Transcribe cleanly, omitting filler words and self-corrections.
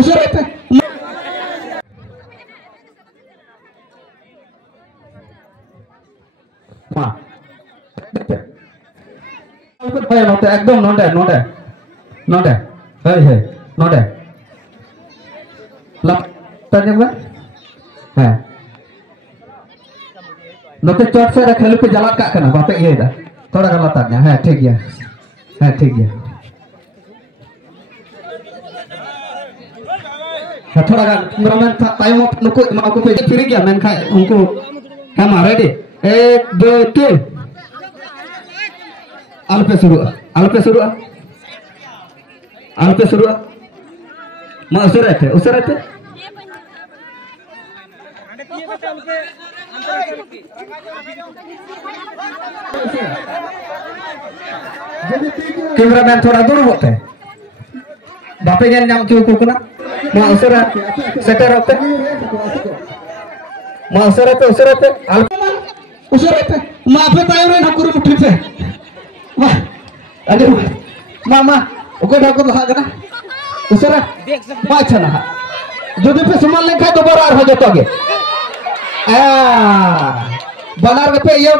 usara pe ma भाई नोटे एकदम नोटे नोटे नोटे हे हे नोटे लप तने में है नोटे चोट से रखेलु पे जलात का करना बापे ये दा थोड़ा गलत आने है ठीक है थोड़ा गा ग्रामीण टाइम नुको माको पे फिर गया मैंने खाए उनको हम ready 1 2 3 alpe suruh ma usara te cameraman थोड़ा दूर होते हैं बापे जान नाम क्यों कुकना ma usara seter होते ma usara te ma पे तायो रे नकुरु मुठी पे wah aduh mama oke aku tuh kena usara baca nah jadi pe semal lengkap dobar ar ho joto ge banar ke pe yo